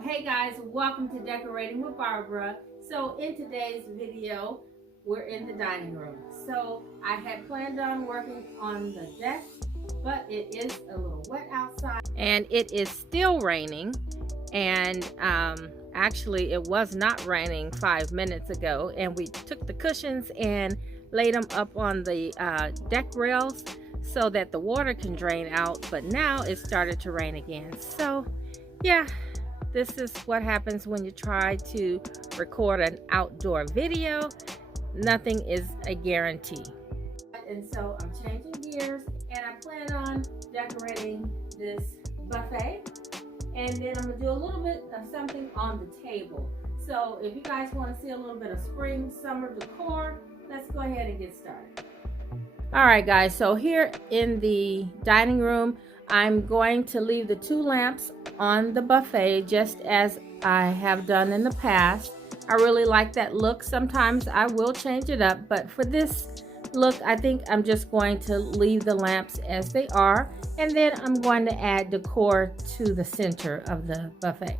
Hey guys, welcome to Decorating with Barbara. So in today's video, we're in the dining room. So I had planned on working on the deck, but it is a little wet outside. And it is still raining. And actually it was not raining 5 minutes ago. And we took the cushions and laid them up on the deck rails so that the water can drain out. But now it started to rain again. So yeah. This is what happens when you try to record an outdoor video. Nothing is a guarantee. And so I'm changing gears and I plan on decorating this buffet. And then I'm gonna do a little bit of something on the table. So if you guys wanna see a little bit of spring, summer decor, let's go ahead and get started. All right guys, so here in the dining room, I'm going to leave the 2 lamps on the buffet just as I have done in the past. I really like that look. Sometimes I will change it up, but for this look, I think I'm just going to leave the lamps as they are, and then I'm going to add decor to the center of the buffet.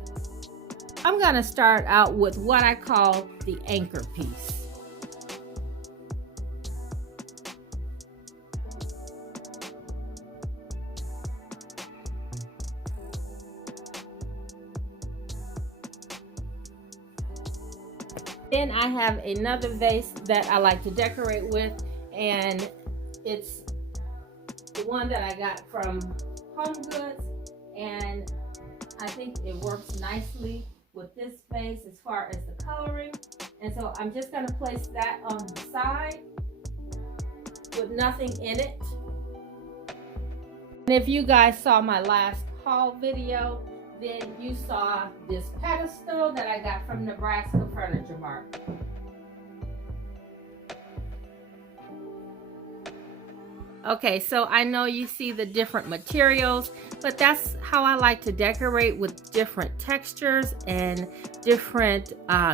I'm going to start out with what I call the anchor piece. Then I have another vase that I like to decorate with, and it's the one that I got from Home Goods, and I think it works nicely with this vase as far as the coloring. And so I'm just going to place that on the side with nothing in it. And if you guys saw my last haul video, then you saw this pedestal that I got from Nebraska Furniture Mart. Okay, so I know you see the different materials, but that's how I like to decorate, with different textures and different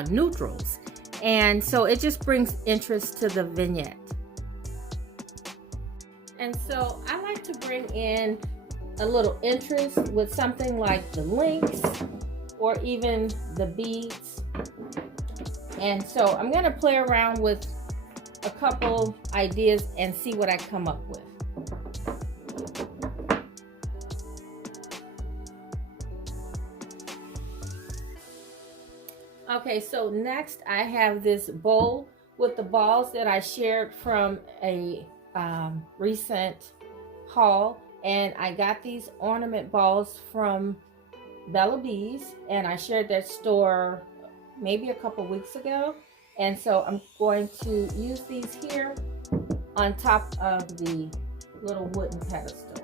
neutrals. And so it just brings interest to the vignette. And so I like to bring in a little interest with something like the links or even the beads. And so I'm going to play around with a couple ideas and see what I come up with. Okay, so next I have this bowl with the balls that I shared from a recent haul. And I got these ornament balls from Bella Bees, and I shared that store maybe a couple weeks ago. And so I'm going to use these here on top of the little wooden pedestal.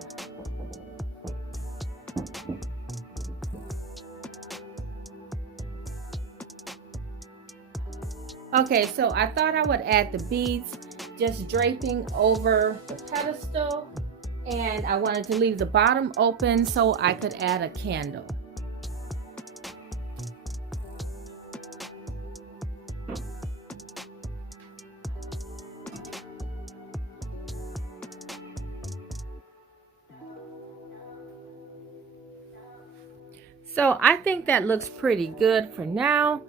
Okay, so I thought I would add the beads just draping over the pedestal. And I wanted to leave the bottom open so I could add a candle. So I think that looks pretty good for now.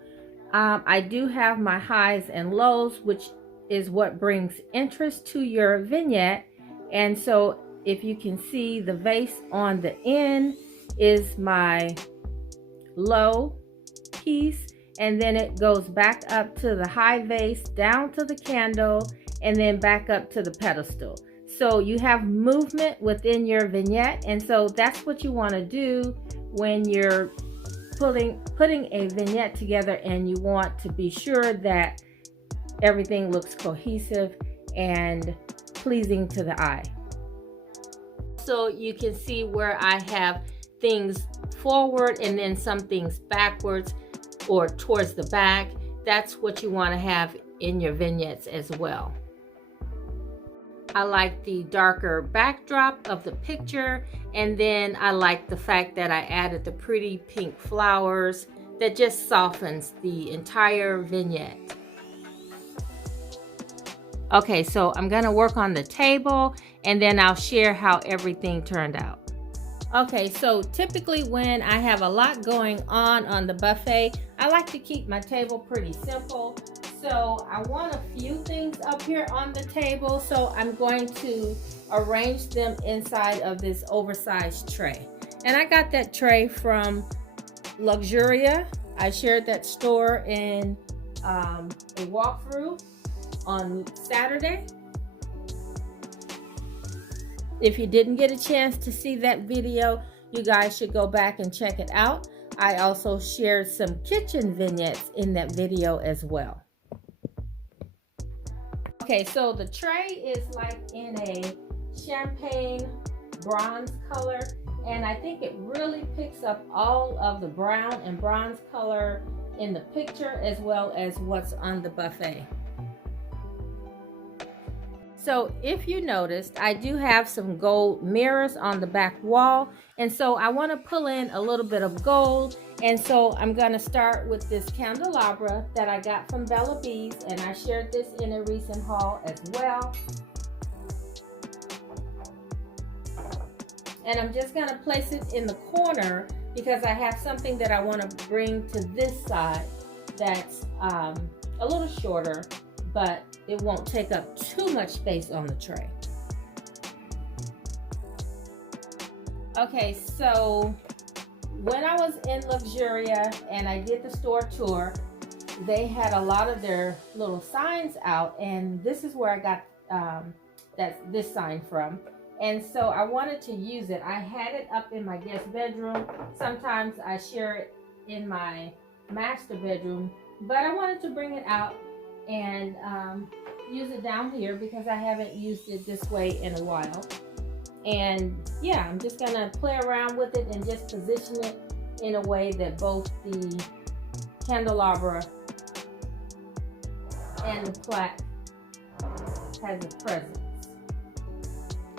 I do have my highs and lows, which is what brings interest to your vignette. And so if you can see, the vase on the end is my low piece, and then it goes back up to the high vase, down to the candle, and then back up to the pedestal. So you have movement within your vignette, and so that's what you want to do when you're putting a vignette together, and you want to be sure that everything looks cohesive and pleasing to the eye. So you can see where I have things forward and then some things backwards or towards the back. That's what you want to have in your vignettes as well. I like the darker backdrop of the picture, and then I like the fact that I added the pretty pink flowers that just softens the entire vignette. Okay, so I'm gonna work on the table and then I'll share how everything turned out. Okay, so typically when I have a lot going on the buffet, I like to keep my table pretty simple. So I want a few things up here on the table, so I'm going to arrange them inside of this oversized tray. And I got that tray from Luxuria. I shared that store in a walkthrough on Saturday. If you didn't get a chance to see that video, you guys should go back and check it out. I also shared some kitchen vignettes in that video as well. Okay, so the tray is like in a champagne bronze color, and I think it really picks up all of the brown and bronze color in the picture as well as what's on the buffet. So if you noticed, I do have some gold mirrors on the back wall, and so I want to pull in a little bit of gold, and so I'm going to start with this candelabra that I got from Bella Bees, and I shared this in a recent haul as well. And I'm just going to place it in the corner because I have something that I want to bring to this side that's a little shorter, but it won't take up too much space on the tray. Okay, so when I was in Luxuria and I did the store tour, they had a lot of their little signs out, and this is where I got this sign from. And so I wanted to use it. I had it up in my guest bedroom. Sometimes I share it in my master bedroom, but I wanted to bring it out and use it down here because I haven't used it this way in a while. And yeah, I'm just gonna play around with it and just position it in a way that both the candelabra and the plaque has a presence.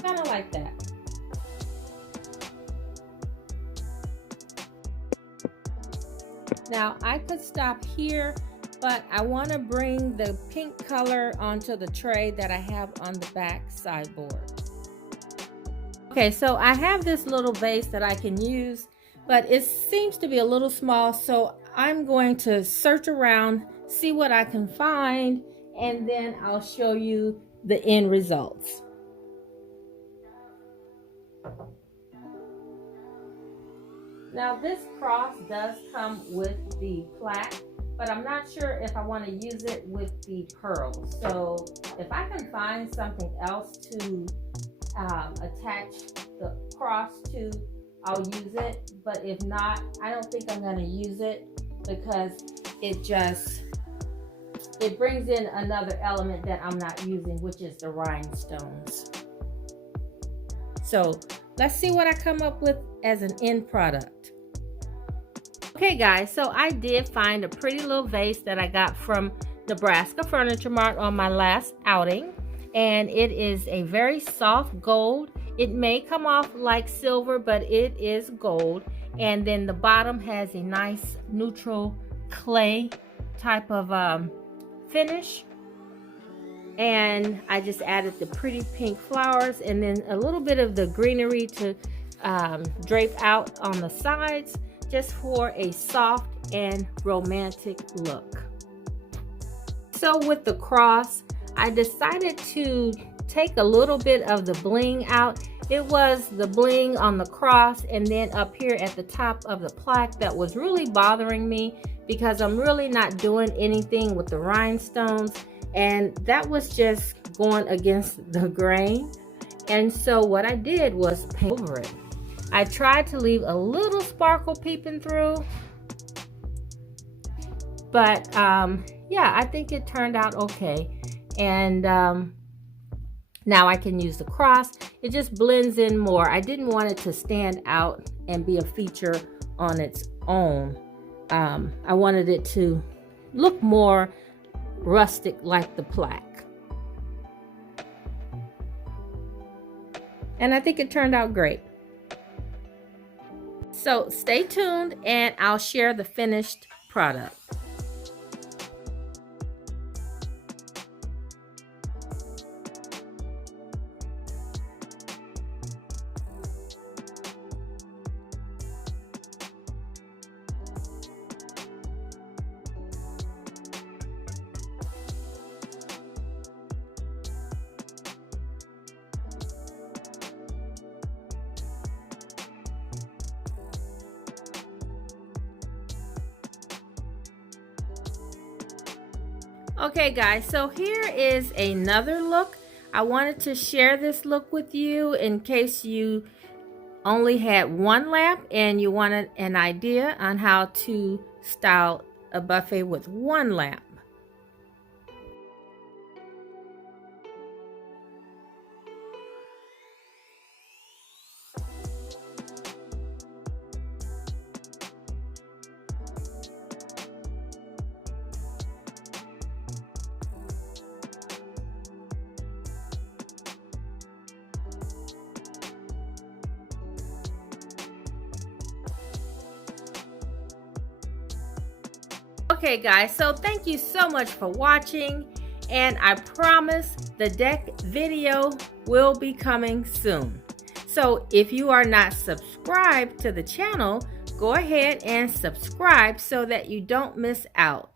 Kind of like that. Now I could stop here, but I want to bring the pink color onto the tray that I have on the back sideboard. Okay, so I have this little vase that I can use, but it seems to be a little small, so I'm going to search around, see what I can find, and then I'll show you the end results. Now this cross does come with the plaque, but I'm not sure if I want to use it with the pearls. So if I can find something else to attach the cross to, I'll use it. But if not, I don't think I'm going to use it because it brings in another element that I'm not using, which is the rhinestones. So let's see what I come up with as an end product. Okay guys, so I did find a pretty little vase that I got from Nebraska Furniture Mart on my last outing, and it is a very soft gold. It may come off like silver, but it is gold, and then the bottom has a nice neutral clay type of finish, and I just added the pretty pink flowers and then a little bit of the greenery to drape out on the sides, just for a soft and romantic look. So with the cross, I decided to take a little bit of the bling out. It was the bling on the cross and then up here at the top of the plaque that was really bothering me because I'm really not doing anything with the rhinestones, and that was just going against the grain. And so what I did was paint over it. I tried to leave a little sparkle peeping through, but yeah, I think it turned out okay. And now I can use the cross. It just blends in more. I didn't want it to stand out and be a feature on its own. I wanted it to look more rustic like the plaque. And I think it turned out great. So stay tuned and I'll share the finished product. Okay guys, so here is another look. I wanted to share this look with you in case you only had one lamp and you wanted an idea on how to style a buffet with one lamp. Okay guys, so thank you so much for watching, and I promise the deck video will be coming soon. So if you are not subscribed to the channel, go ahead and subscribe so that you don't miss out.